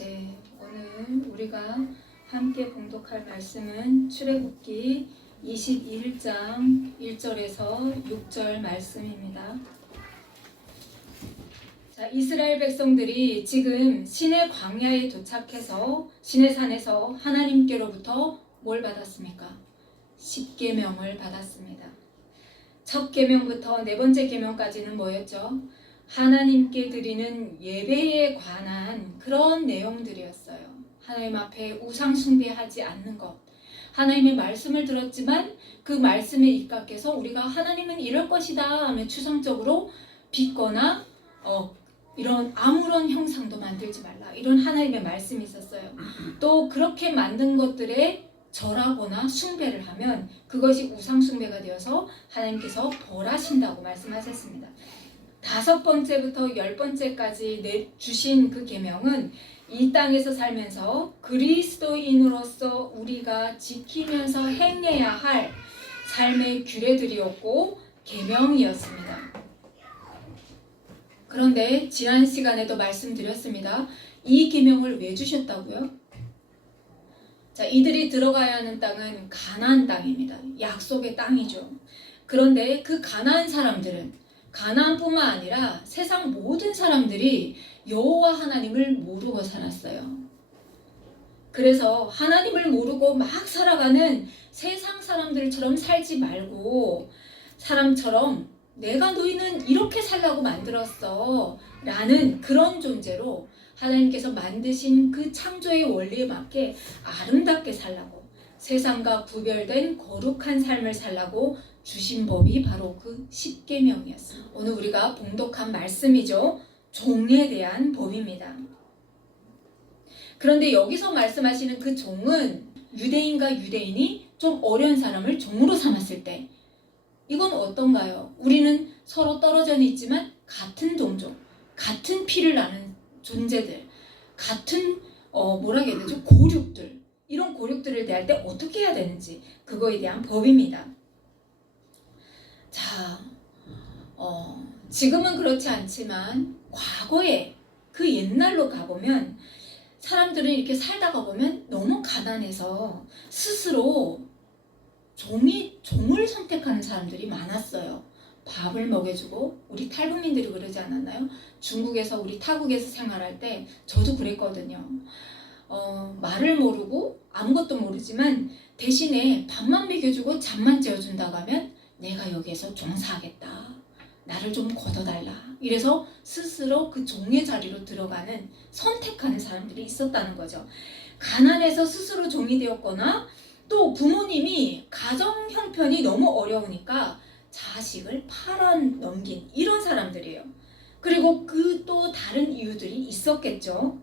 네, 오늘 우리가 함께 봉독할 말씀은 출애굽기 21장 1절에서 6절 말씀입니다. 자, 이스라엘 백성들이 지금 시내 광야에 도착해서 시내산에서 하나님께로부터 뭘 받았습니까? 10계명을 받았습니다. 첫 계명부터 네 번째 계명까지는 뭐였죠? 하나님께 드리는 예배에 관한 그런 내용들이었어요. 하나님 앞에 우상 숭배하지 않는 것. 하나님의 말씀을 들었지만 그 말씀에 입각해서 우리가 하나님은 이럴 것이다 하면 추상적으로 빚거나 이런 아무런 형상도 만들지 말라. 이런 하나님의 말씀이 있었어요. 또 그렇게 만든 것들에 절하거나 숭배를 하면 그것이 우상 숭배가 되어서 하나님께서 벌하신다고 말씀하셨습니다. 5번째부터 10번째까지 주신 그 계명은 이 땅에서 살면서 그리스도인으로서 우리가 지키면서 행해야 할 삶의 규례들이었고 계명이었습니다. 그런데 지난 시간에도 말씀드렸습니다. 이 계명을 왜 주셨다고요? 자, 이들이 들어가야 하는 땅은 가나안 땅입니다. 약속의 땅이죠. 그런데 그 가나안 사람들은 가나안뿐만 아니라 세상 모든 사람들이 여호와 하나님을 모르고 살았어요. 그래서 하나님을 모르고 막 살아가는 세상 사람들처럼 살지 말고 사람처럼 내가 너희는 이렇게 살라고 만들었어 라는 그런 존재로 하나님께서 만드신 그 창조의 원리에 맞게 아름답게 살라고 세상과 구별된 거룩한 삶을 살라고 주신 법이 바로 그 10계명이었습니다. 오늘 우리가 봉독한 말씀이죠. 종에 대한 법입니다. 그런데 여기서 말씀하시는 그 종은 유대인과 유대인이 좀 어려운 사람을 종으로 삼았을 때 이건 어떤가요? 우리는 서로 떨어져 있지만 같은 종족, 같은 피를 나는 존재들, 같은 뭐라 해야 되죠? 고륙들, 이런 고륙들을 대할 때 어떻게 해야 되는지 그거에 대한 법입니다. 자, 지금은 그렇지 않지만 과거에 그 옛날로 가보면 사람들은 이렇게 살다가 보면 너무 가난해서 스스로 종을 선택하는 사람들이 많았어요. 밥을 먹여주고 우리 탈북민들이 그러지 않았나요? 중국에서 우리 타국에서 생활할 때 저도 그랬거든요. 말을 모르고 아무것도 모르지만 대신에 밥만 먹여주고 잠만 재워준다고 하면 내가 여기에서 종사하겠다. 나를 좀 걷어달라. 이래서 스스로 그 종의 자리로 들어가는 선택하는 사람들이 있었다는 거죠. 가난해서 스스로 종이 되었거나 또 부모님이 가정 형편이 너무 어려우니까 자식을 팔아넘긴 이런 사람들이에요. 그리고 그 또 다른 이유들이 있었겠죠.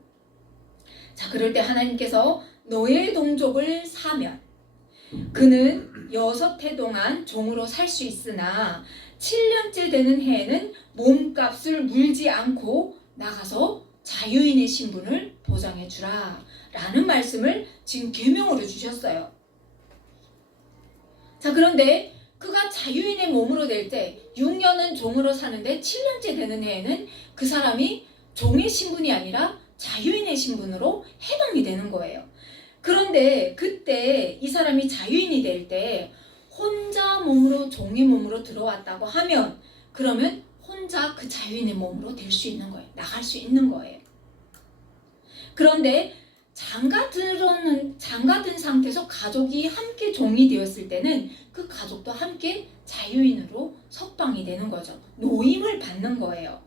자, 그럴 때 하나님께서 너의 동족을 사면 그는 6해 동안 종으로 살 수 있으나 7년째 되는 해에는 몸값을 물지 않고 나가서 자유인의 신분을 보장해 주라 라는 말씀을 지금 계명으로 주셨어요. 자, 그런데 그가 자유인의 몸으로 될 때 6년은 종으로 사는데 7년째 되는 해에는 그 사람이 종의 신분이 아니라 자유인의 신분으로 해당이 되는 거예요. 그런데 그때 이 사람이 자유인이 될 때 혼자 몸으로 종의 몸으로 들어왔다고 하면 그러면 혼자 그 자유인의 몸으로 될 수 있는 거예요. 나갈 수 있는 거예요. 그런데 장가든 상태에서 가족이 함께 종이 되었을 때는 그 가족도 함께 자유인으로 석방이 되는 거죠. 노임을 받는 거예요.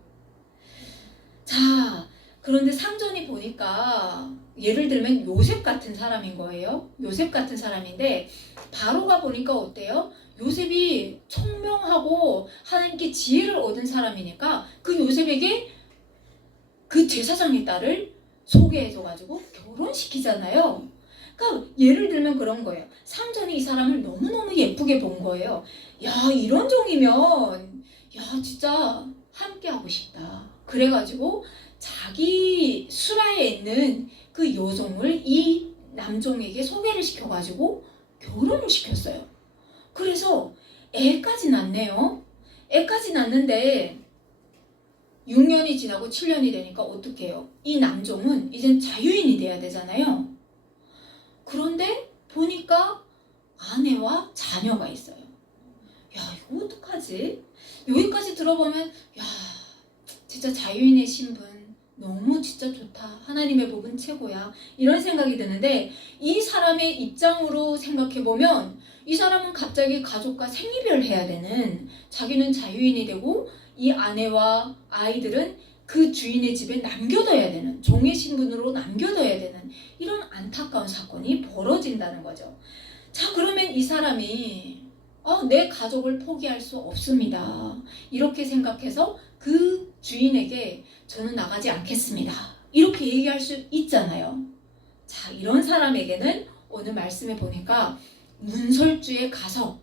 자, 그런데 상전이 보니까 예를 들면 요셉 같은 사람인 거예요. 요셉 같은 사람인데 바로가 보니까 어때요? 요셉이 총명하고 하나님께 지혜를 얻은 사람이니까 그 요셉에게 그 제사장의 딸을 소개해줘가지고 결혼시키잖아요. 그러니까 예를 들면 그런 거예요. 상전이 이 사람을 너무너무 예쁘게 본 거예요. 야, 이런 종이면 야 진짜 함께하고 싶다. 그래가지고 자기 수라에 있는 그 여종을 이 남종에게 소개를 시켜가지고 결혼을 시켰어요. 그래서 애까지 낳네요. 애까지 낳는데 6년이 지나고 7년이 되니까 어떻게 해요? 이 남종은 이젠 자유인이 해야 되잖아요. 그런데 보니까 아내와 자녀가 있어요. 야, 이거 어떡하지? 여기까지 들어보면 야, 진짜 자유인의 신분 너무 진짜 좋다. 하나님의 복은 최고야. 이런 생각이 드는데 이 사람의 입장으로 생각해보면 이 사람은 갑자기 가족과 생이별 해야 되는, 자기는 자유인이 되고 이 아내와 아이들은 그 주인의 집에 남겨둬야 되는, 종의 신분으로 남겨둬야 되는 이런 안타까운 사건이 벌어진다는 거죠. 자, 그러면 이 사람이 내 가족을 포기할 수 없습니다. 이렇게 생각해서 그 주인에게 저는 나가지 않겠습니다. 이렇게 얘기할 수 있잖아요. 자, 이런 사람에게는 오늘 말씀에 보니까 문설주에 가서,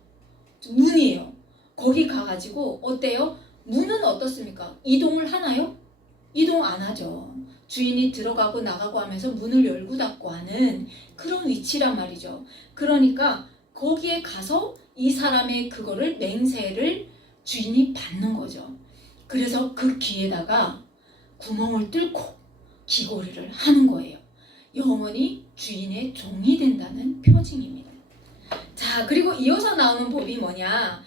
문이에요. 거기 가가지고 어때요? 문은 어떻습니까? 이동을 하나요? 이동 안 하죠. 주인이 들어가고 나가고 하면서 문을 열고 닫고 하는 그런 위치란 말이죠. 그러니까 거기에 가서 이 사람의 그거를 맹세를 주인이 받는 거죠. 그래서 그 귀에다가 구멍을 뚫고 귀걸이를 하는 거예요. 영원히 주인의 종이 된다는 표징입니다. 자, 그리고 이어서 나오는 법이 뭐냐?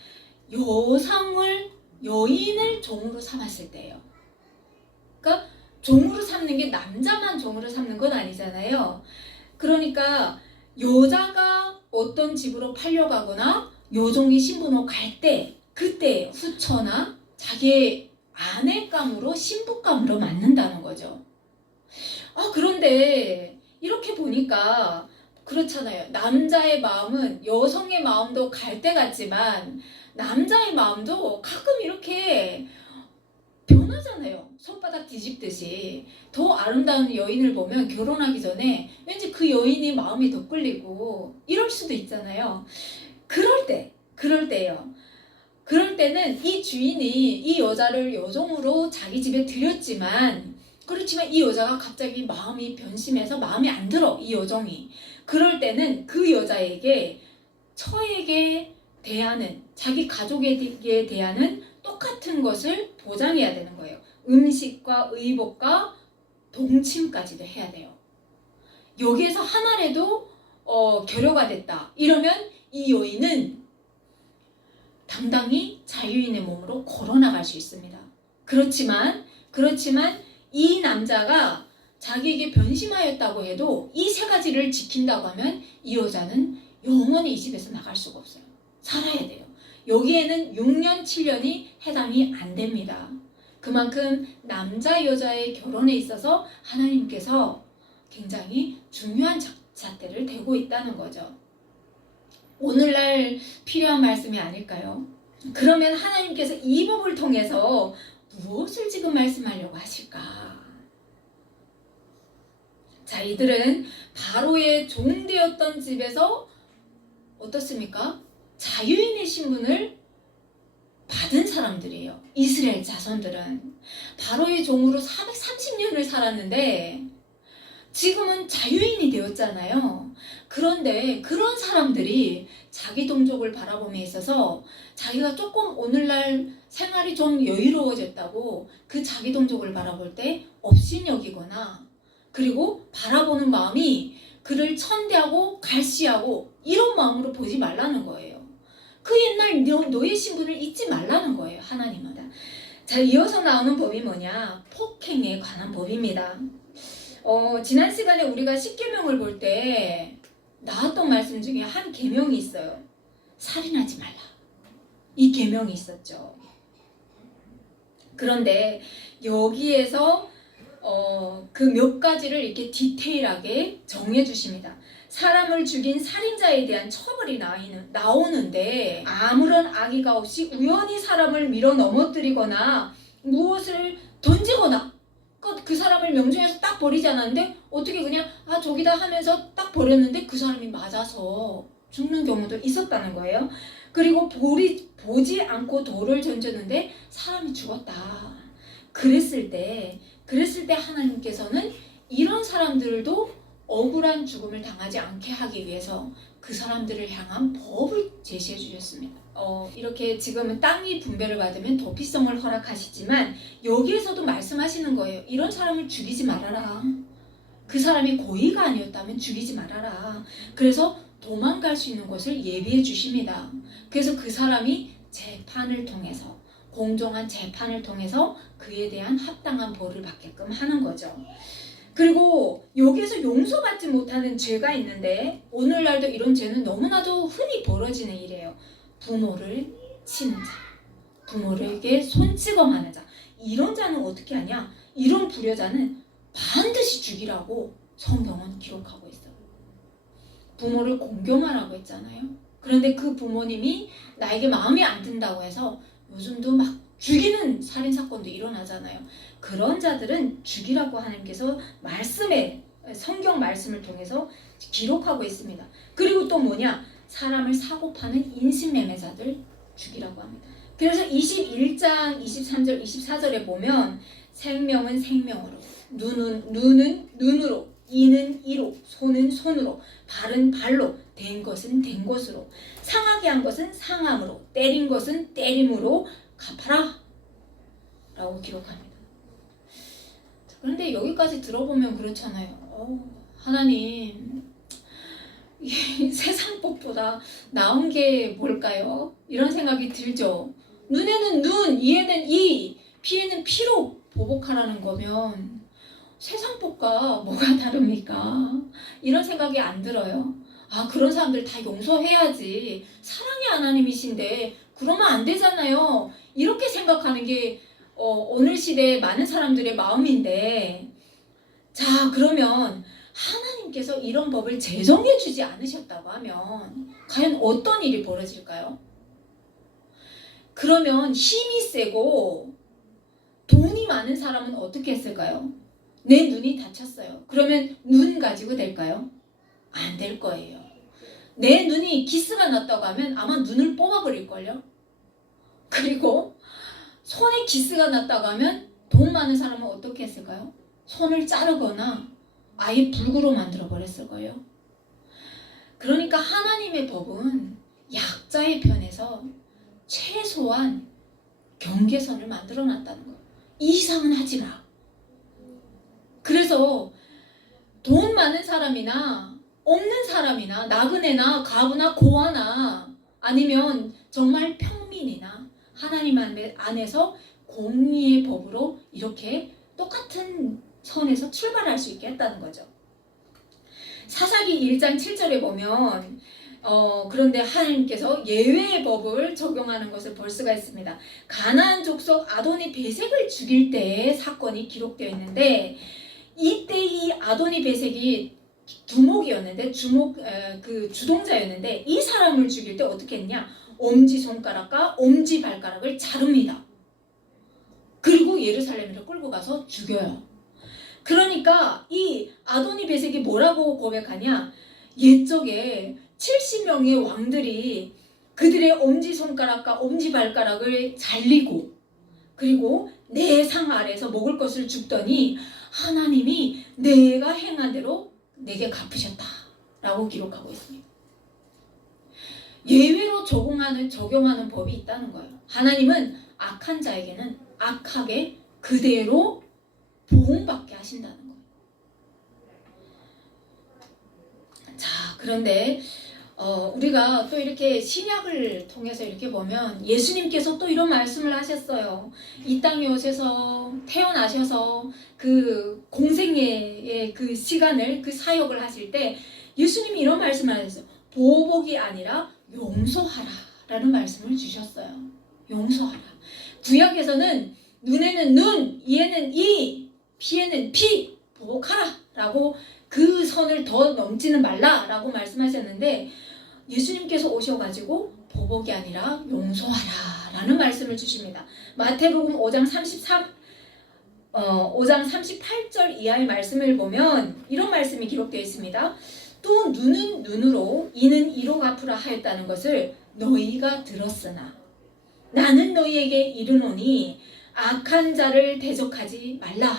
여인을 종으로 삼았을 때예요. 그러니까 종으로 삼는 게 남자만 종으로 삼는 건 아니잖아요. 그러니까 여자가 어떤 집으로 팔려가거나 여종이 신부로 갈 때, 그때 후처나 자기의 아내감으로, 신부감으로 맞는다는 거죠. 그런데 이렇게 보니까 그렇잖아요. 남자의 마음은 여성의 마음도 갈 때 같지만 남자의 마음도 가끔 이렇게 변하잖아요. 손바닥 뒤집듯이. 더 아름다운 여인을 보면 결혼하기 전에 왠지 그 여인이 마음이 더 끌리고 이럴 수도 있잖아요. 그럴 때예요. 그럴 때는 이 주인이 이 여자를 여종으로 자기 집에 들였지만, 그렇지만 이 여자가 갑자기 마음이 변심해서 마음에 안 들어, 이 여종이. 그럴 때는 그 여자에게, 처에게 대하는, 자기 가족에게 대하는 똑같은 것을 보장해야 되는 거예요. 음식과 의복과 동침까지도 해야 돼요. 여기에서 하나라도 결여가 됐다 이러면 이 여인은 당당히 자유인의 몸으로 걸어나갈 수 있습니다. 그렇지만 이 남자가 자기에게 변심하였다고 해도 이 세 가지를 지킨다고 하면 이 여자는 영원히 이 집에서 나갈 수가 없어요. 살아야 돼요. 여기에는 6년, 7년이 해당이 안 됩니다. 그만큼 남자 여자의 결혼에 있어서 하나님께서 굉장히 중요한 잣대를 대고 있다는 거죠. 오늘날 필요한 말씀이 아닐까요? 그러면 하나님께서 이 법을 통해서 무엇을 지금 말씀하려고 하실까? 자, 이들은 바로의 종되었던 집에서 어떻습니까? 자유인의 신분을 받은 사람들이에요. 이스라엘 자손들은 바로의 종으로 430년을 살았는데 지금은 자유인이 되었잖아요. 그런데 그런 사람들이 자기 동족을 바라봄에 있어서 자기가 조금 오늘날 생활이 좀 여유로워졌다고 그 자기 동족을 바라볼 때 업신여기거나, 그리고 바라보는 마음이 그를 천대하고 갈시하고 이런 마음으로 보지 말라는 거예요. 그 옛날 너의 신분을 잊지 말라는 거예요. 하나님은. 자, 이어서 나오는 법이 뭐냐? 폭행에 관한 법입니다. 지난 시간에 우리가 10계명을 볼 때 나왔던 말씀 중에 한 계명이 있어요. 살인하지 말라. 이 계명이 있었죠. 그런데 여기에서 그 몇 가지를 이렇게 디테일하게 정해 주십니다. 사람을 죽인 살인자에 대한 처벌이 나오는데 아무런 악의가 없이 우연히 사람을 밀어 넘어뜨리거나 무엇을 던지거나 그 사람을 명중해서 딱 버리지 않았는데 어떻게 그냥 저기다 하면서 딱 버렸는데 그 사람이 맞아서 죽는 경우도 있었다는 거예요. 그리고 보지 않고 돌을 던졌는데 사람이 죽었다. 그랬을 때 하나님께서는 이런 사람들도 억울한 죽음을 당하지 않게 하기 위해서 그 사람들을 향한 법을 제시해 주셨습니다. 이렇게 지금은 땅이 분배를 받으면 도피성을 허락하시지만 여기에서도 말씀하시는 거예요. 이런 사람을 죽이지 말아라. 그 사람이 고의가 아니었다면 죽이지 말아라. 그래서 도망갈 수 있는 곳을 예비해 주십니다. 그래서 그 사람이 재판을 통해서, 공정한 재판을 통해서 그에 대한 합당한 벌을 받게끔 하는 거죠. 그리고 여기에서 용서받지 못하는 죄가 있는데, 오늘날도 이런 죄는 너무나도 흔히 벌어지는 일이에요. 부모를 치는 자, 부모에게 손찌검하는 자. 이런 자는 어떻게 하냐? 이런 불효자는 반드시 죽이라고 성경은 기록하고 있어요. 부모를 공경하라고 했잖아요. 그런데 그 부모님이 나에게 마음에 안 든다고 해서 요즘도 막 죽이는 살인사건도 일어나잖아요. 그런 자들은 죽이라고 하나님께서 성경 말씀을 통해서 기록하고 있습니다. 그리고 또 뭐냐? 사람을 사고 파는 인신매매자들 죽이라고 합니다. 그래서 21장 23절 24절에 보면 생명은 생명으로, 눈은 눈으로, 이는 이로, 손은 손으로, 발은 발로, 된 것은 된 것으로, 상하게 한 것은 상함으로, 때린 것은 때림으로 갚아라 라고 기록합니다. 그런데 여기까지 들어보면 그렇잖아요. 하나님, 이 세상법보다 나은 게 뭘까요? 이런 생각이 들죠. 눈에는 눈, 이에는 이, 피에는 피로 보복하라는 거면 세상법과 뭐가 다릅니까? 이런 생각이 안 들어요. 그런 사람들 다 용서해야지. 사랑의 하나님이신데 그러면 안 되잖아요. 이렇게 생각하는 게 오늘 시대의 많은 사람들의 마음인데, 자, 그러면 하나님께서 이런 법을 제정해 주지 않으셨다고 하면 과연 어떤 일이 벌어질까요? 그러면 힘이 세고 돈이 많은 사람은 어떻게 했을까요? 내 눈이 다쳤어요. 그러면 눈 가지고 될까요? 안 될 거예요. 내 눈이 기스가 났다고 하면 아마 눈을 뽑아버릴걸요? 그리고 손에 기스가 났다고 하면 돈 많은 사람은 어떻게 했을까요? 손을 자르거나 아예 불구로 만들어 버렸을 거예요. 그러니까 하나님의 법은 약자의 편에서 최소한 경계선을 만들어 놨다는 거예요. 이 이상은 하지 마. 그래서 돈 많은 사람이나 없는 사람이나 나그네나 가부나 고아나 아니면 정말 평민이나 하나님 안에서 공의의 법으로 이렇게 똑같은 선에서 출발할 수 있게 했다는 거죠. 사사기 1장 7절에 보면 그런데 하나님께서 예외의 법을 적용하는 것을 볼 수가 있습니다. 가나안 족속 아도니 베색을 죽일 때의 사건이 기록되어 있는데, 이때 이 아도니 베색이 두목이었는데 그 주동자였는데, 이 사람을 죽일 때 어떻게 했냐? 엄지손가락과 엄지발가락을 자릅니다. 그리고 예루살렘으로 끌고 가서 죽여요. 그러니까 이 아도니 베색이 뭐라고 고백하냐? 옛적에 70명의 왕들이 그들의 엄지손가락과 엄지발가락을 잘리고, 그리고 내 상 아래에서 먹을 것을 줍더니 하나님이 내가 행한 대로 내게 갚으셨다 라고 기록하고 있습니다. 예외로 적용하는 법이 있다는 거예요. 하나님은 악한 자에게는 악하게 그대로 보응받게 하신다는 거예요. 자, 그런데 우리가 또 이렇게 신약을 통해서 이렇게 보면 예수님께서 또 이런 말씀을 하셨어요. 이 땅에 오셔서 태어나셔서 그 공생애의 그 시간을, 그 사역을 하실 때 예수님이 이런 말씀을 하셨어요. 보복이 아니라 용서하라 라는 말씀을 주셨어요. 용서하라. 구약에서는 눈에는 눈, 이에는 이, 피에는 피, 보복하라 라고 그 선을 더 넘지는 말라 라고 말씀하셨는데, 예수님께서 오셔가지고 보복이 아니라 용서하라 라는 말씀을 주십니다. 마태복음 5장 38절 이하의 말씀을 보면 이런 말씀이 기록되어 있습니다. 또 눈은 눈으로, 이는 이로 갚으라 하였다는 것을 너희가 들었으나 나는 너희에게 이르노니 악한 자를 대적하지 말라.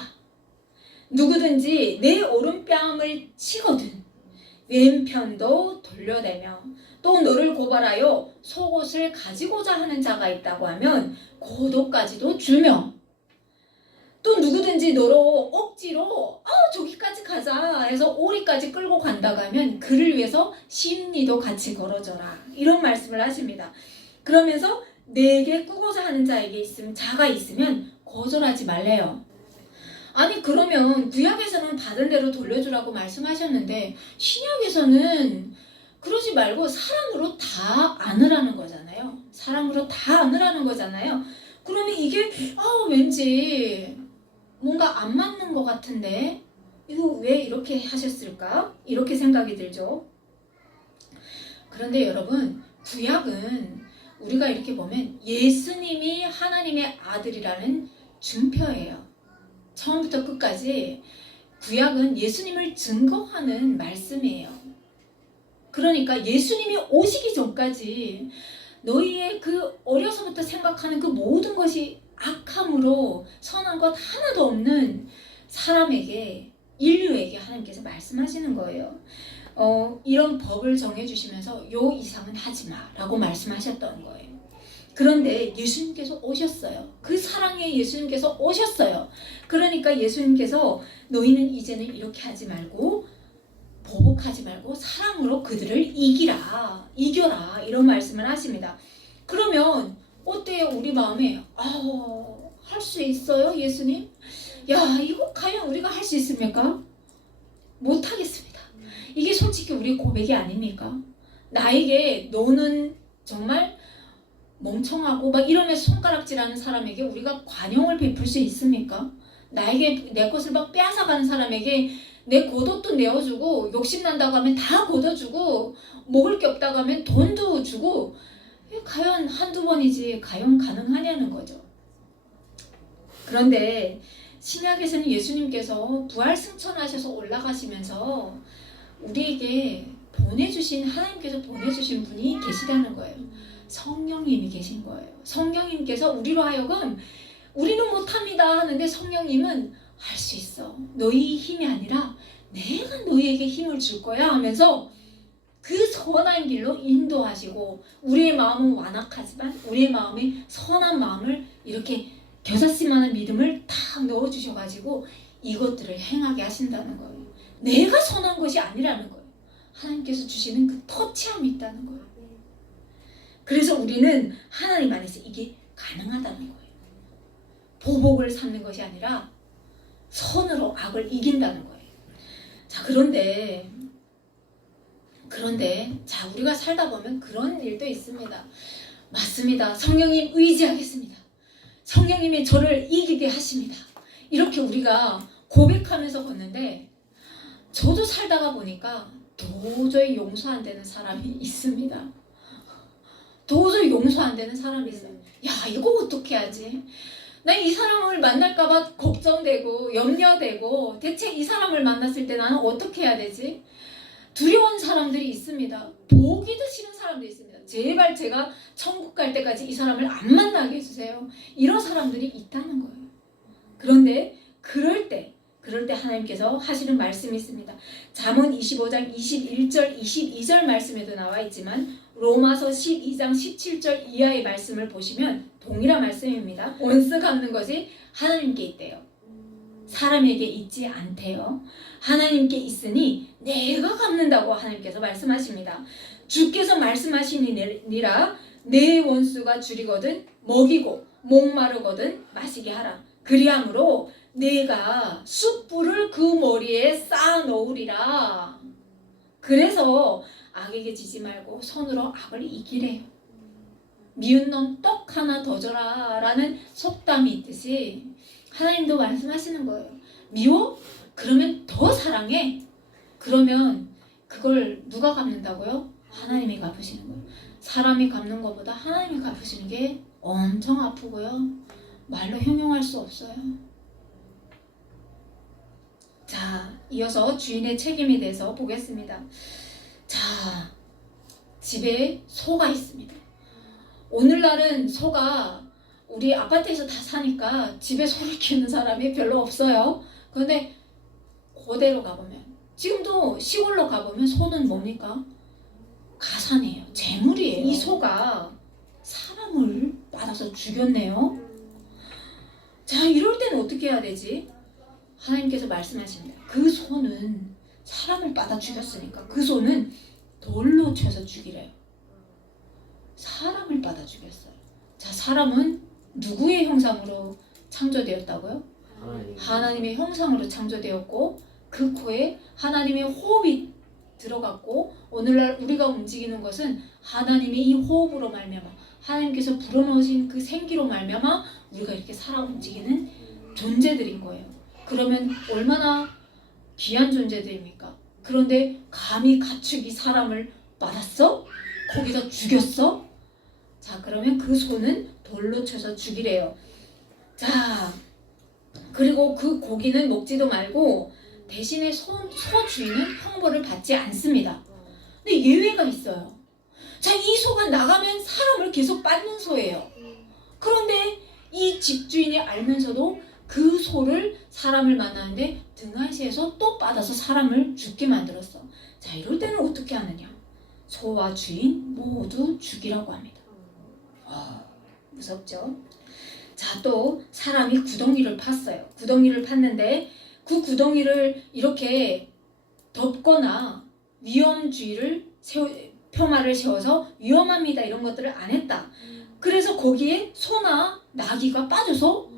누구든지 내 오른뺨을 치거든 왼편도 돌려대며 또 너를 고발하여 속옷을 가지고자 하는 자가 있다고 하면 고도까지도 주며, 또 누구든지 너로 억지로 저기까지 가자 해서 오리까지 끌고 간다고 하면 그를 위해서 심리도 같이 걸어줘라. 이런 말씀을 하십니다. 그러면서 내게 꾸고자 하는 자가 있으면 거절하지 말래요. 아니 그러면 구약에서는 받은 대로 돌려주라고 말씀하셨는데 신약에서는 그러지 말고 사랑으로 다 안으라는 거잖아요. 사랑으로 다 안으라는 거잖아요. 그러면 이게 왠지 뭔가 안 맞는 것 같은데 이거 왜 이렇게 하셨을까? 이렇게 생각이 들죠. 그런데 여러분 구약은 우리가 이렇게 보면 예수님이 하나님의 아들이라는 증표예요. 처음부터 끝까지 구약은 예수님을 증거하는 말씀이에요. 그러니까 예수님이 오시기 전까지 너희의 그 어려서부터 생각하는 그 모든 것이 악함으로 선한 것 하나도 없는 사람에게, 인류에게 하나님께서 말씀하시는 거예요. 이런 법을 정해주시면서 요 이상은 하지마 라고 말씀하셨던 거예요. 그런데 예수님께서 오셨어요. 그 사랑의 예수님께서 오셨어요. 그러니까 예수님께서 너희는 이제는 이렇게 하지 말고 보복하지 말고 사랑으로 그들을 이겨라 이런 말씀을 하십니다. 그러면 어때요? 우리 마음에 할 수 있어요 예수님? 야 이거 과연 우리가 할 수 있습니까? 못하겠습니다. 이게 솔직히 우리 고백이 아닙니까? 나에게 너는 정말 멍청하고 막 이러면서 손가락질하는 사람에게 우리가 관용을 베풀 수 있습니까? 나에게 내 것을 막 빼앗아가는 사람에게 내 겉옷도 내어주고 욕심난다고 하면 다 걷어주고 먹을 게 없다고 하면 돈도 주고 과연 한두 번이지 과연 가능하냐는 거죠. 그런데 신약에서는 예수님께서 부활 승천하셔서 올라가시면서 우리에게 하나님께서 보내주신 분이 계시다는 거예요. 성령님이 계신 거예요. 성령님께서 우리로 하여금 우리는 못합니다 하는데 성령님은 할 수 있어. 너희 힘이 아니라 내가 너희에게 힘을 줄 거야 하면서 그 선한 길로 인도하시고 우리의 마음은 완악하지만 우리의 마음에 선한 마음을 이렇게 겨자씨만한 믿음을 탁 넣어주셔가지고 이것들을 행하게 하신다는 거예요. 내가 선한 것이 아니라는 거예요. 하나님께서 주시는 그 터치함이 있다는 거예요. 그래서 우리는 하나님 안에서 이게 가능하다는 거예요. 보복을 삼는 것이 아니라 선으로 악을 이긴다는 거예요. 자, 그런데 자, 우리가 살다 보면 그런 일도 있습니다. 맞습니다. 성령님 의지하겠습니다. 성령님이 저를 이기게 하십니다. 이렇게 우리가 고백하면서 걷는데 저도 살다가 보니까 도저히 용서 안 되는 사람이 있습니다. 도저히 용서 안 되는 사람이 있어요. 야, 이거 어떻게 하지? 나 이 사람을 만날까봐 걱정되고 염려되고 대체 이 사람을 만났을 때 나는 어떻게 해야 되지? 두려운 사람들이 있습니다. 보기도 싫은 사람도 있습니다. 제발 제가 천국 갈 때까지 이 사람을 안 만나게 해주세요. 이런 사람들이 있다는 거예요. 그런데 그럴 때 하나님께서 하시는 말씀이 있습니다. 잠언 25장 21절 22절 말씀에도 나와 있지만 로마서 12장 17절 이하의 말씀을 보시면 동일한 말씀입니다. 원수 갚는 것이 하나님께 있대요. 사람에게 있지 않대요. 하나님께 있으니 내가 갚는다고 하나님께서 말씀하십니다. 주께서 말씀하시니라 내 원수가 줄이거든 먹이고 목마르거든 마시게 하라. 그리함으로 내가 숯불을 그 머리에 쌓아 놓으리라. 그래서 악에게 지지 말고 손으로 악을 이기래요. 미운 놈 떡 하나 더 줘라 라는 속담이 있듯이 하나님도 말씀하시는 거예요. 미워? 그러면 더 사랑해. 그러면 그걸 누가 갚는다고요? 하나님이 갚으시는 거예요. 사람이 갚는 것보다 하나님이 갚으시는 게 엄청 아프고요. 말로 형용할 수 없어요. 자, 이어서 주인의 책임에 대해서 보겠습니다. 자, 집에 소가 있습니다. 오늘날은 소가 우리 아파트에서 다 사니까 집에 소를 키우는 사람이 별로 없어요. 그런데 그대로 가보면 지금도 시골로 가보면 소는 뭡니까? 가산이에요. 재물이에요. 이 소가 사람을 받아서 죽였네요. 자, 이럴 때는 어떻게 해야 되지? 하나님께서 말씀하십니다. 그 소는 사람을 받아 죽였으니까 그 소는 돌로 쳐서 죽이래요. 사람을 받아 죽였어요. 자, 사람은 누구의 형상으로 창조되었다고요? 하나님의 형상으로 창조되었고 그 코에 하나님의 호흡이 들어갔고 오늘날 우리가 움직이는 것은 하나님의 이 호흡으로 말미암아 하나님께서 불어넣으신 그 생기로 말미암아 우리가 이렇게 살아 움직이는 존재들인 거예요. 그러면 얼마나 귀한 존재들입니까? 그런데 감히 가축이 사람을 맞았어? 거기다 죽였어? 자, 그러면 그 소는 돌로 쳐서 죽이래요. 자, 그리고 그 고기는 먹지도 말고 대신에 소 주인은 형벌을 받지 않습니다. 근데 예외가 있어요. 자, 이 소가 나가면 사람을 계속 빤는 소예요. 그런데 이 집주인이 알면서도 그 소를 사람을 만나는데 등한시해서 또 받아서 사람을 죽게 만들었어. 자, 이럴 때는 어떻게 하느냐? 소와 주인 모두 죽이라고 합니다. 무섭죠? 자, 또 사람이 구덩이를 팠어요. 구덩이를 팠는데 그 구덩이를 이렇게 덮거나 위험주의를 표말을 세워서 위험합니다 이런 것들을 안 했다. 그래서 거기에 소나 나귀가 빠져서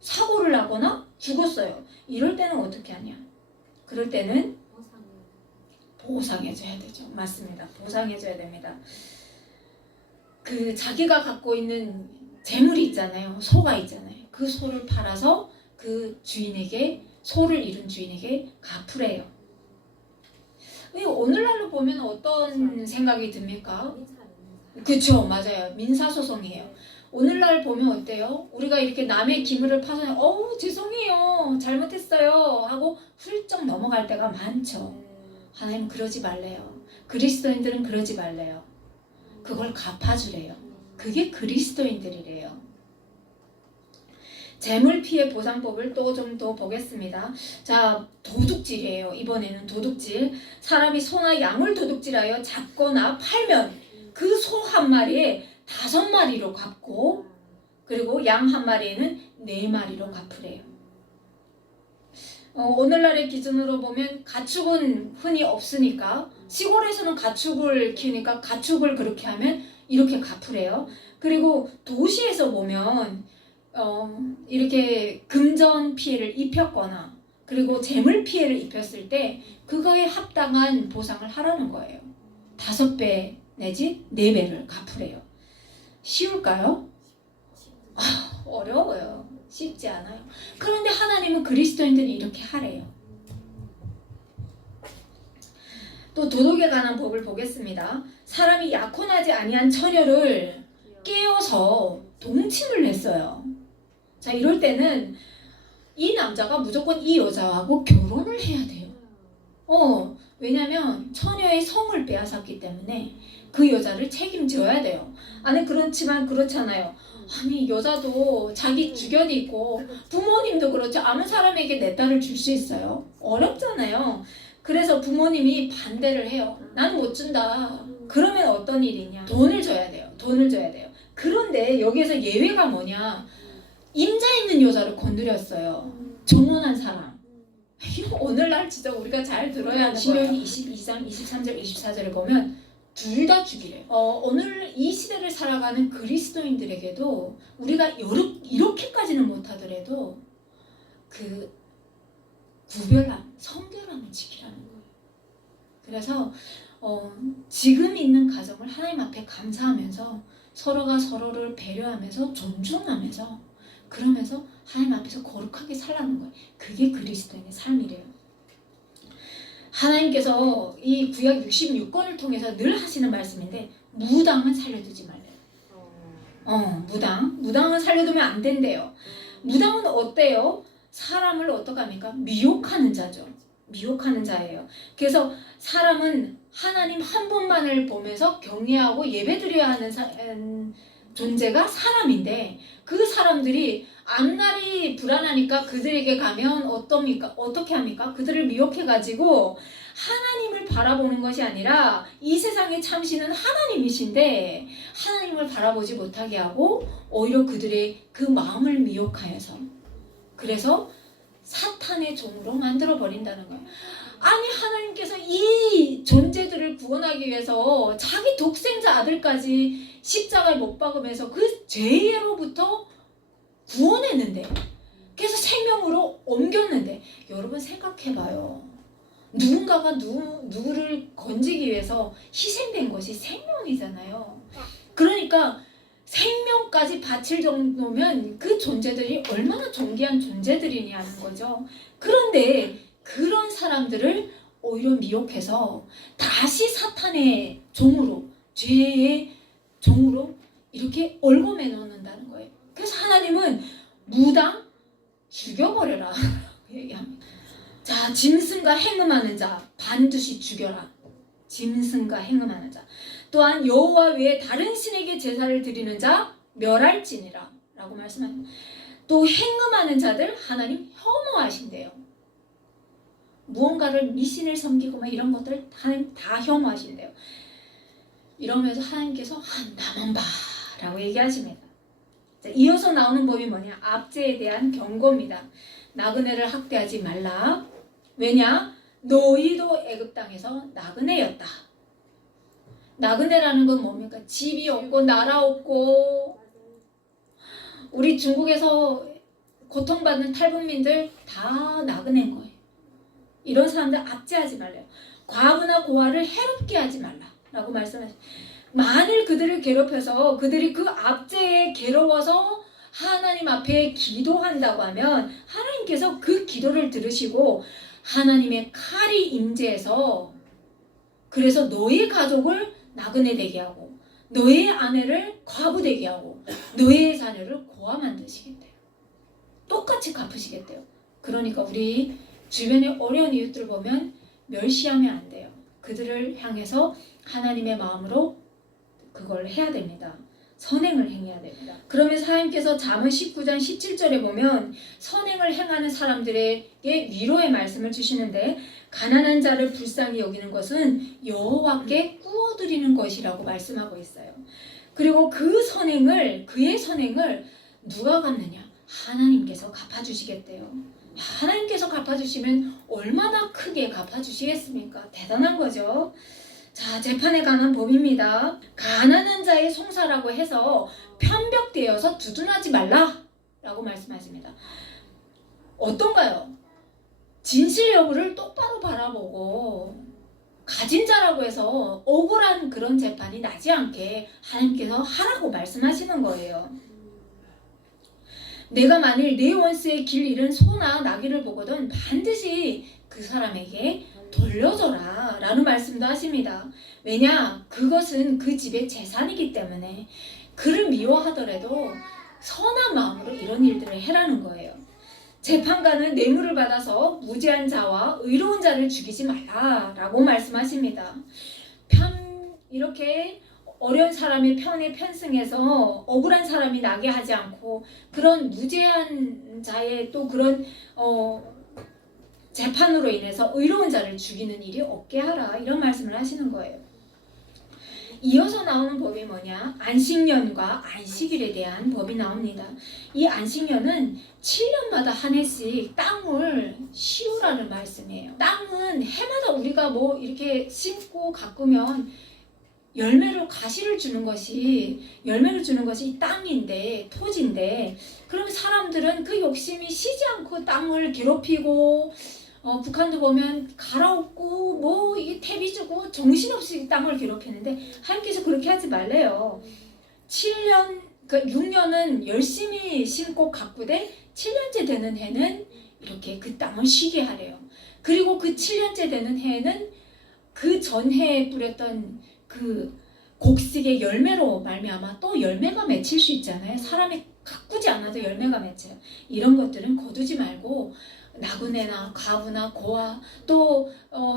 사고를 나거나 죽었어요. 이럴 때는 어떻게 하냐? 그럴 때는 보상해줘야 되죠. 맞습니다. 보상해줘야 됩니다. 그 자기가 갖고 있는 재물이 있잖아요. 소가 있잖아요. 그 소를 팔아서 그 주인에게 소를 잃은 주인에게 갚으래요. 오늘날로 보면 어떤 생각이 듭니까? 그쵸, 맞아요. 민사소송이에요. 오늘날 보면 어때요? 우리가 이렇게 남의 기물을 파손해 죄송해요 잘못했어요 하고 훌쩍 넘어갈 때가 많죠. 하나님 그러지 말래요. 그리스도인들은 그러지 말래요. 그걸 갚아주래요. 그게 그리스도인들이래요. 재물피해 보상법을 또 좀 더 보겠습니다. 자, 도둑질이에요. 이번에는 도둑질. 사람이 소나 양을 도둑질하여 잡거나 팔면 그 소 한 마리에 5마리로 갚고 그리고 양 한 마리에는 4마리로 갚으래요. 오늘날의 기준으로 보면 가축은 흔히 없으니까 시골에서는 가축을 키우니까 가축을 그렇게 하면 이렇게 갚으래요. 그리고 도시에서 보면 이렇게 금전 피해를 입혔거나 그리고 재물 피해를 입혔을 때 그거에 합당한 보상을 하라는 거예요. 5배 내지 4배를 갚으래요. 쉬울까요? 어려워요. 쉽지 않아요. 그런데 하나님은 그리스도인들이 이렇게 하래요. 또 도둑에 관한 법을 보겠습니다. 사람이 약혼하지 아니한 처녀를 깨어서 동침을 했어요. 자, 이럴 때는 이 남자가 무조건 이 여자하고 결혼을 해야 돼요. 왜냐면 처녀의 성을 빼앗았기 때문에 그 여자를 책임져야 돼요. 아니 그렇지만 그렇잖아요. 아니 여자도 자기 주견이 있고 부모님도 그렇죠. 아무 사람에게 내 딸을 줄 수 있어요? 어렵잖아요. 그래서 부모님이 반대를 해요. 난 못 준다. 그러면 어떤 일이냐? 돈을 줘야 돼요. 돈을 줘야 돼요. 그런데 여기에서 예외가 뭐냐? 임자 있는 여자를 건드렸어요. 정혼한 사람. 이거 오늘날 진짜 우리가 잘 들어야 하는 신명기 22장 23절 24절을 보면 둘 다 죽이래요. 오늘 이 시대를 살아가는 그리스도인들에게도 우리가 이렇게까지는 못하더라도 그 성결함을 지키라는 거예요. 그래서 지금 있는 가정을 하나님 앞에 감사하면서 서로가 서로를 배려하면서 존중하면서 그러면서 하나님 앞에서 거룩하게 살라는 거예요. 그게 그리스도인의 삶이래요. 하나님께서 이 구약 66권을 통해서 늘 하시는 말씀인데 무당은 살려두지 말래요. 무당은 살려두면 안 된대요. 무당은 어때요? 사람을 어떻게 합니까? 미혹하는 자죠. 미혹하는 자예요. 그래서 사람은 하나님 한 분만을 보면서 경외하고 예배드려야 하는 존재가 사람인데 그 사람들이 앞날이 불안하니까 그들에게 가면 어떻게 합니까? 그들을 미혹해가지고 하나님을 바라보는 것이 아니라 이 세상의 참신은 하나님이신데 하나님을 바라보지 못하게 하고 오히려 그들의 그 마음을 미혹하여서 그래서 사탄의 종으로 만들어 버린다는 거예요. 아니 하나님께서 이 존재들을 구원하기 위해서 자기 독생자 아들까지 십자가에 못 박으면서 그 죄로부터 구원했는데 그래서 생명으로 옮겼는데 여러분 생각해봐요. 누군가가 누구를 건지기 위해서 희생된 것이 생명이잖아요. 그러니까 생명까지 바칠 정도면 그 존재들이 얼마나 존귀한 존재들이냐는 거죠. 그런데 그런 사람들을 오히려 미혹해서 다시 사탄의 종으로 죄의 종으로 이렇게 얽어매 놓는다는 거예요. 그래서 하나님은 무당 죽여버려라 얘기합니다. 자, 짐승과 행음하는 자 반드시 죽여라. 짐승과 행음하는 자 또한 여호와 외에 다른 신에게 제사를 드리는 자 멸할지니라 라고 말씀합니다. 또 행음하는 자들 하나님 혐오하신대요. 무언가를 미신을 섬기고 막 이런 것들 하나님 다 혐오하신대요. 이러면서 하나님께서 나만 봐 라고 얘기하십니다. 자, 이어서 나오는 법이 뭐냐? 압제에 대한 경고입니다. 나그네를 학대하지 말라. 왜냐? 너희도 애굽 땅에서 나그네였다. 나그네라는 건 뭡니까? 집이 없고 나라 없고 우리 중국에서 고통받는 탈북민들 다 나그네인 거예요. 이런 사람들 압제하지 말래요. 과부나 고아를 해롭게 하지 말라라고 말씀하셨어요. 만일 그들을 괴롭혀서 그들이 그 압제에 괴로워서 하나님 앞에 기도한다고 하면 하나님께서 그 기도를 들으시고 하나님의 칼이 임재해서 그래서 너의 가족을 나그네 되게 하고 너의 아내를 과부 되게 하고 너의 자녀를 고아 만드시겠대요. 똑같이 갚으시겠대요. 그러니까 우리 주변의 어려운 이웃들 보면 멸시하면 안 돼요. 그들을 향해서 하나님의 마음으로 그걸 해야 됩니다. 선행을 행해야 됩니다. 그러면서 하나님께서 잠언 19장 17절에 보면 선행을 행하는 사람들에게 위로의 말씀을 주시는데 가난한 자를 불쌍히 여기는 것은 여호와께 구워드리는 것이라고 말씀하고 있어요. 그리고 그의 선행을 누가 갚느냐? 하나님께서 갚아주시겠대요. 하나님께서 갚아주시면 얼마나 크게 갚아주시겠습니까? 대단한 거죠. 자, 재판에 관한 법입니다. 가난한 자의 송사라고 해서 편벽되어서 두둔하지 말라 라고 말씀하십니다. 어떤가요? 진실 여부를 똑바로 바라보고 가진 자라고 해서 억울한 그런 재판이 나지 않게 하나님께서 하라고 말씀하시는 거예요. 내가 만일 내 원수의 길 잃은 소나 나귀를 보거든 반드시 그 사람에게 돌려줘라 라는 말씀도 하십니다. 왜냐? 그것은 그 집의 재산이기 때문에 그를 미워하더라도 선한 마음으로 이런 일들을 해라는 거예요. 재판관은 뇌물을 받아서 무죄한 자와 의로운 자를 죽이지 말라 라고 말씀하십니다. 이렇게 어려운 사람의 편에 편승해서 억울한 사람이 나게 하지 않고 그런 무죄한 자의 또 그런 재판으로 인해서 의로운 자를 죽이는 일이 없게 하라 이런 말씀을 하시는 거예요. 이어서 나오는 법이 뭐냐? 안식년과 안식일에 대한 법이 나옵니다. 이 안식년은 7년마다 한 해씩 땅을 쉬우라는 말씀이에요. 땅은 해마다 우리가 뭐 이렇게 심고 가꾸면 가시를 주는 것이 열매를 주는 것이 이 땅인데 토지인데 그러면 사람들은 그 욕심이 쉬지 않고 땅을 괴롭히고 북한도 보면 갈아엎고 뭐 이게 태비 주고 정신없이 땅을 괴롭히는데 하나님께서 그렇게 하지 말래요. 7년 그 6년은 열심히 심고 가꾸되 7년째 되는 해는 이렇게 그 땅을 쉬게 하래요. 그리고 그 7년째 되는 해에는 그 전해에 뿌렸던 그 곡식의 열매로 말미암아 또 열매가 맺힐 수 있잖아요. 사람이 가꾸지 않아도 열매가 맺혀요. 이런 것들은 거두지 말고 나그네나 과부나 고아 또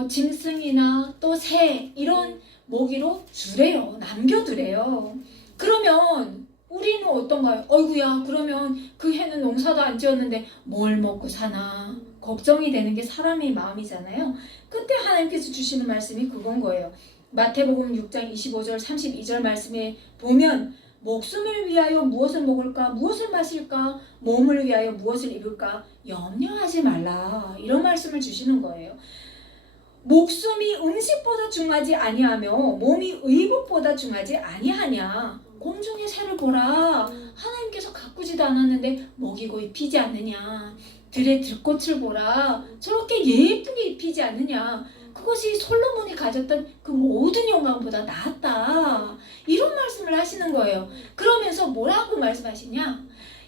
짐승이나 또 새 이런 먹이로 주래요. 남겨두래요. 그러면 우리는 어떤가요? 어이구야, 그러면 그 해는 농사도 안 지었는데 뭘 먹고 사나 걱정이 되는 게 사람의 마음이잖아요. 그때 하나님께서 주시는 말씀이 그건 거예요. 마태복음 6장 25절 32절 말씀에 보면 목숨을 위하여 무엇을 먹을까, 무엇을 마실까, 몸을 위하여 무엇을 입을까 염려하지 말라, 이런 말씀을 주시는 거예요. 목숨이 음식보다 중하지 아니하며 몸이 의복보다 중하지 아니하냐. 공중의 새를 보라. 하나님께서 가꾸지도 않았는데 먹이고 입히지 않느냐. 들의 들꽃을 보라. 저렇게 예쁘게 입히지 않느냐. 그것이 솔로몬이 가졌던 그 모든 영광보다 낫다. 이런 말씀을 하시는 거예요. 그러면서 뭐라고 말씀하시냐?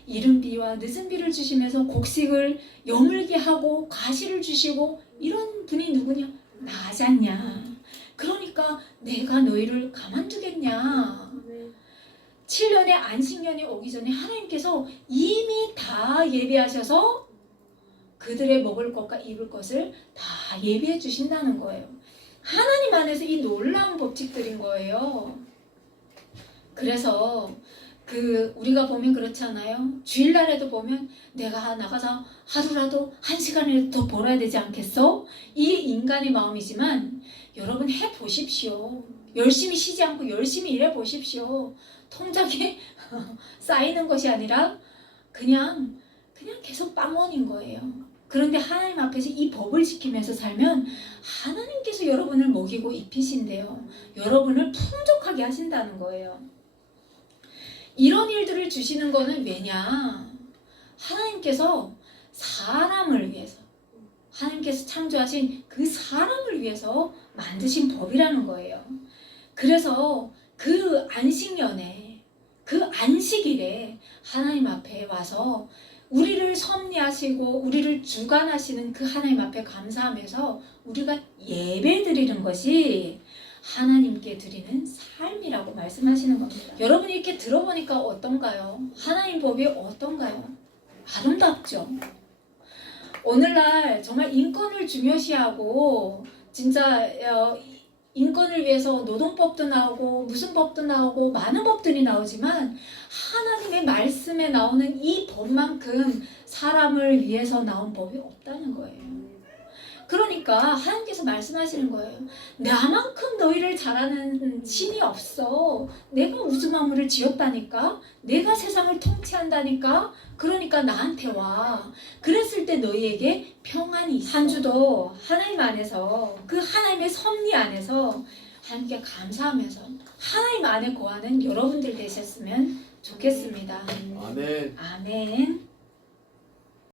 이른 비와 늦은 비를 주시면서 곡식을 여물게 하고 과실을 주시고, 이런 분이 누구냐? 나지 않냐. 그러니까 내가 너희를 가만두겠냐. 7년의 안식년이 오기 전에 하나님께서 이미 다 예비하셔서 그들의 먹을 것과 입을 것을 다 예비해 주신다는 거예요. 하나님 안에서 이 놀라운 법칙들인 거예요. 그래서 우리가 보면 그렇잖아요. 주일날에도 보면 내가 나가서 하루라도 1시간이라도 더 벌어야 되지 않겠어? 이 인간의 마음이지만 여러분 해보십시오. 열심히 쉬지 않고 열심히 일해 보십시오. 통장에 쌓이는 것이 아니라 그냥 계속 빵원인 거예요. 그런데 하나님 앞에서 이 법을 지키면서 살면 하나님께서 여러분을 먹이고 입히신대요. 여러분을 풍족하게 하신다는 거예요. 이런 일들을 주시는 거는 왜냐? 하나님께서 사람을 위해서, 하나님께서 창조하신 그 사람을 위해서 만드신 법이라는 거예요. 그래서 그 안식년에, 그 안식일에 하나님 앞에 와서 우리를 섭리하시고 우리를 주관하시는 그 하나님 앞에 감사하면서 우리가 예배 드리는 것이 하나님께 드리는 삶이라고 말씀하시는 겁니다. 여러분이 이렇게 들어보니까 어떤가요? 하나님 법이 어떤가요? 아름답죠? 오늘날 정말 인권을 중요시하고 진짜 인권을 위해서 노동법도 나오고 무슨 법도 나오고 많은 법들이 나오지만 하나님의 말씀에 나오는 이 법만큼 사람을 위해서 나온 법이 없다는 거예요. 그러니까 하나님께서 말씀하시는 거예요. 나만큼 너희를 잘하는 신이 없어. 내가 우주 만물을 지었다니까. 내가 세상을 통치한다니까. 그러니까 나한테 와. 그랬을 때 너희에게 평안이 있어. 한 주도 하나님 안에서, 그 하나님의 섭리 안에서 하나님께 감사하면서 하나님 안에 거하는 여러분들 되셨으면 좋겠습니다. 아멘. 아멘.